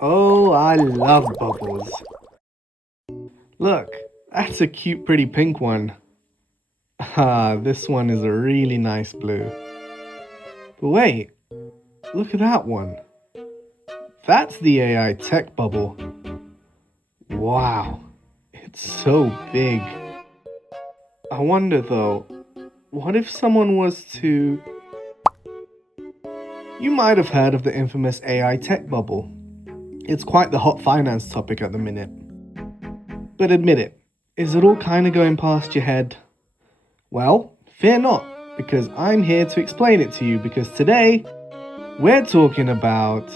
Oh, I love bubbles. Look, that's a cute, pretty pink one. Ah, this one is a really nice blue. But wait, look at that one. That's the AI tech bubble. Wow, it's so big. I wonder though, what if someone was to... You might have heard of the infamous AI tech bubble. It's quite the hot finance topic at the minute. But admit it, is it all kind of going past your head? Well, fear not, because I'm here to explain it to you, because today we're talking about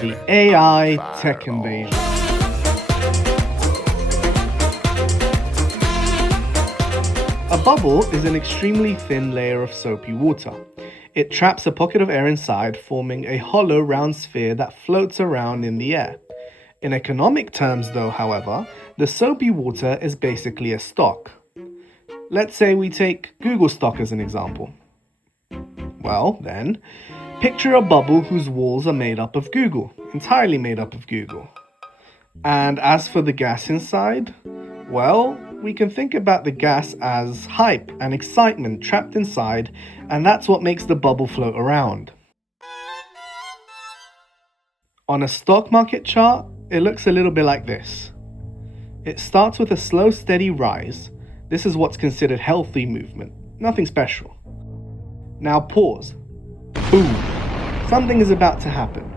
the AI tech invasion. A bubble is an extremely thin layer of soapy water. It traps a pocket of air inside, forming a hollow round sphere that floats around in the air. In economic terms, though, however, the soapy water is basically a stock. Let's say we take Google stock as an example. Well, then, picture a bubble whose walls are made up of Google, entirely made up of Google. And as for the gas inside, well, we can think about the gas as hype and excitement trapped inside, and that's what makes the bubble float around. On a stock market chart, it looks a little bit like this. It starts with a slow, steady rise. This is what's considered healthy movement, nothing special. Now pause. Boom. Something is about to happen.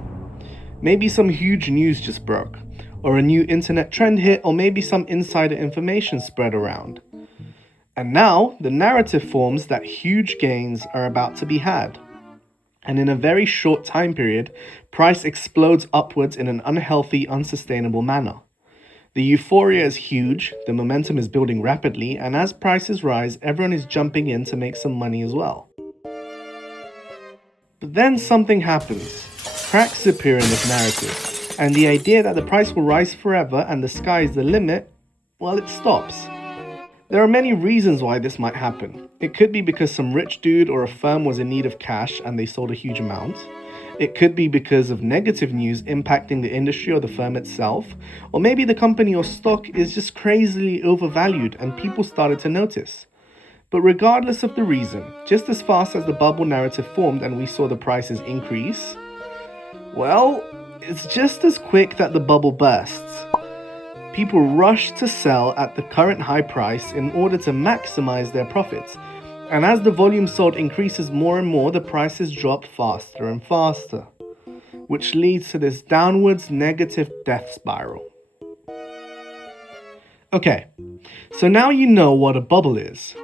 Maybe some huge news just broke, or a new internet trend hit, or maybe some insider information spread around. And now the narrative forms that huge gains are about to be had. And in a very short time period, price explodes upwards in an unhealthy, unsustainable manner. The euphoria is huge, the momentum is building rapidly, and as prices rise, everyone is jumping in to make some money as well. But then something happens. Cracks appear in this narrative, and the idea that the price will rise forever and the sky is the limit, well, it stops. There are many reasons why this might happen. It could be because some rich dude or a firm was in need of cash and they sold a huge amount. It could be because of negative news impacting the industry or the firm itself. Or maybe the company or stock is just crazily overvalued and people started to notice. But regardless of the reason, just as fast as the bubble narrative formed and we saw the prices increase, well, it's just as quick that the bubble bursts. People rush to sell at the current high price in order to maximize their profits. And as the volume sold increases more and more, the prices drop faster and faster, which leads to this downwards negative death spiral. Okay, so now you know what a bubble is.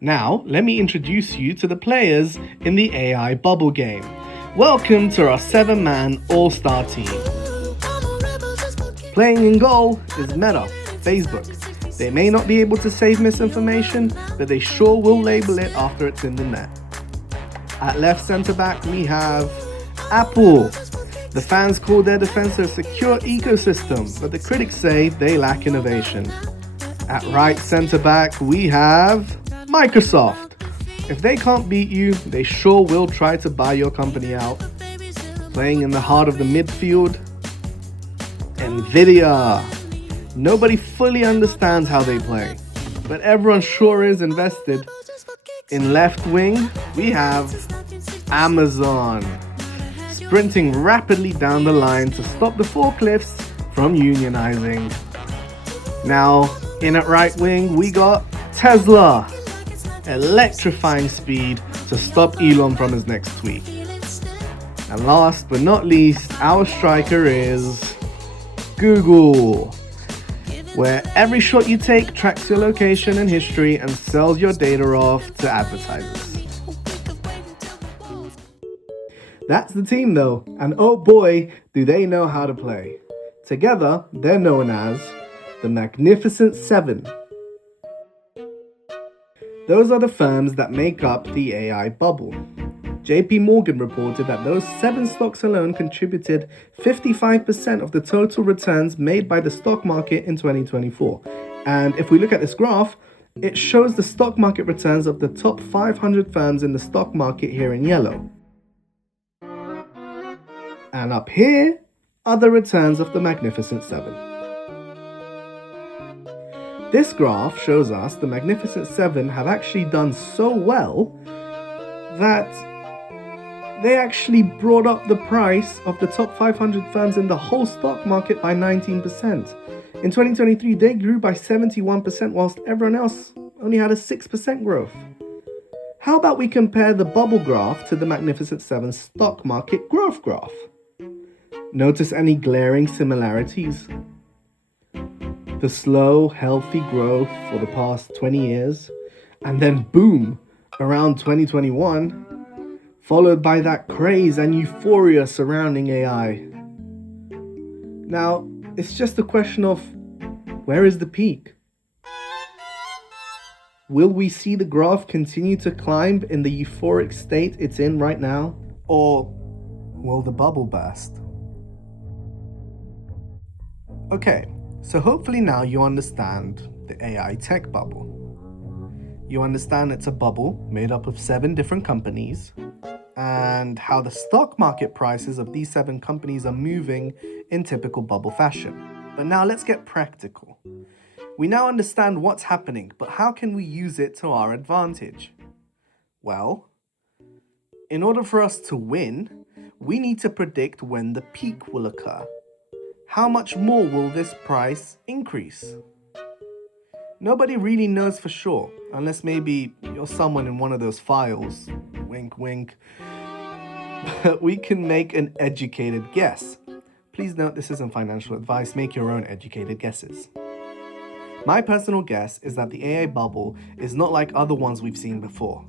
Now, let me introduce you to the players in the AI bubble game. Welcome to our 7-man all-star team. Playing in goal is Meta, Facebook. They may not be able to save misinformation, but they sure will label it after it's in the net. At left centre back we have Apple. The fans call their defense a secure ecosystem, but the critics say they lack innovation. At right centre back we have Microsoft. If they can't beat you, they sure will try to buy your company out. Playing in the heart of the midfield, Nvidia. Nobody fully understands how they play, but everyone sure is invested. In left wing, we have Amazon, sprinting rapidly down the line to stop the forklifts from unionizing. Now, in at right wing, we got Tesla, electrifying speed to stop Elon from his next tweet. And last but not least, our striker is Google, where every shot you take tracks your location and history and sells your data off to advertisers. That's the team though, and oh boy, do they know how to play. Together, they're known as the Magnificent Seven. Those are the firms that make up the AI bubble. JP Morgan reported that those 7 stocks alone contributed 55% of the total returns made by the stock market in 2024. And if we look at this graph, it shows the stock market returns of the top 500 firms in the stock market here in yellow. And up here, other returns of the Magnificent Seven. This graph shows us the Magnificent Seven have actually done so well that they actually brought up the price of the top 500 firms in the whole stock market by 19%. In 2023, they grew by 71%, whilst everyone else only had a 6% growth. How about we compare the bubble graph to the Magnificent Seven stock market growth graph? Notice any glaring similarities? The slow, healthy growth for the past 20 years, and then boom, around 2021, followed by that craze and euphoria surrounding AI. Now, it's just a question of where is the peak? Will we see the graph continue to climb in the euphoric state it's in right now? Or will the bubble burst? Okay, so hopefully now you understand the AI tech bubble. You understand it's a bubble made up of 7 different companies and how the stock market prices of these 7 companies are moving in typical bubble fashion. But now let's get practical. We now understand what's happening, but how can we use it to our advantage? Well, in order for us to win, we need to predict when the peak will occur. How much more will this price increase? Nobody really knows for sure, unless maybe you're someone in one of those files. Wink, wink. But we can make an educated guess. Please note this isn't financial advice, make your own educated guesses. My personal guess is that the AI bubble is not like other ones we've seen before.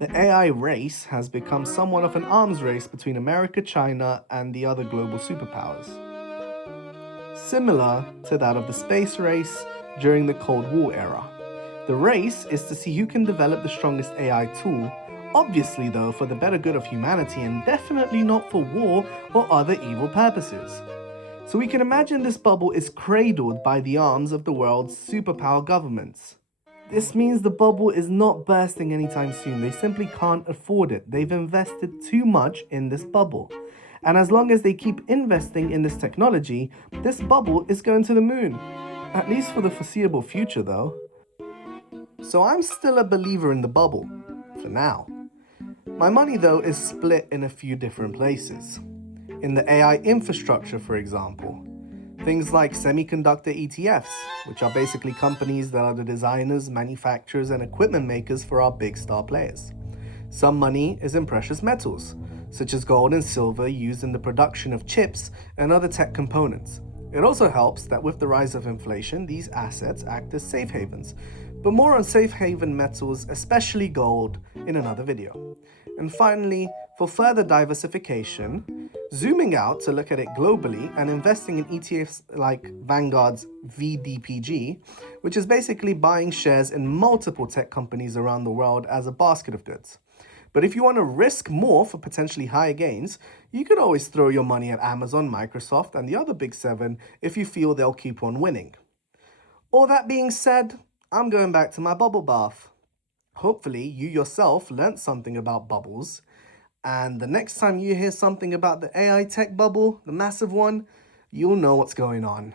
The AI race has become somewhat of an arms race between America, China, and the other global superpowers. Similar to that of the space race during the Cold War era. The race is to see who can develop the strongest AI tool, obviously though for the better good of humanity and definitely not for war or other evil purposes. So we can imagine this bubble is cradled by the arms of the world's superpower governments. This means the bubble is not bursting anytime soon. They simply can't afford it. They've invested too much in this bubble. And as long as they keep investing in this technology, this bubble is going to the moon. At least for the foreseeable future though. So I'm still a believer in the bubble, for now. My money though is split in a few different places. In the AI infrastructure, for example. Things like semiconductor ETFs, which are basically companies that are the designers, manufacturers, and equipment makers for our big star players. Some money is in precious metals, such as gold and silver used in the production of chips and other tech components. It also helps that with the rise of inflation, these assets act as safe havens. But more on safe haven metals, especially gold, in another video. And finally, for further diversification, zooming out to look at it globally and investing in ETFs like Vanguard's VDPG, which is basically buying shares in multiple tech companies around the world as a basket of goods. But if you want to risk more for potentially higher gains, you could always throw your money at Amazon, Microsoft, and the other big 7 if you feel they'll keep on winning. All that being said, I'm going back to my bubble bath. Hopefully, you yourself learnt something about bubbles, and the next time you hear something about the AI tech bubble, the massive one, you'll know what's going on.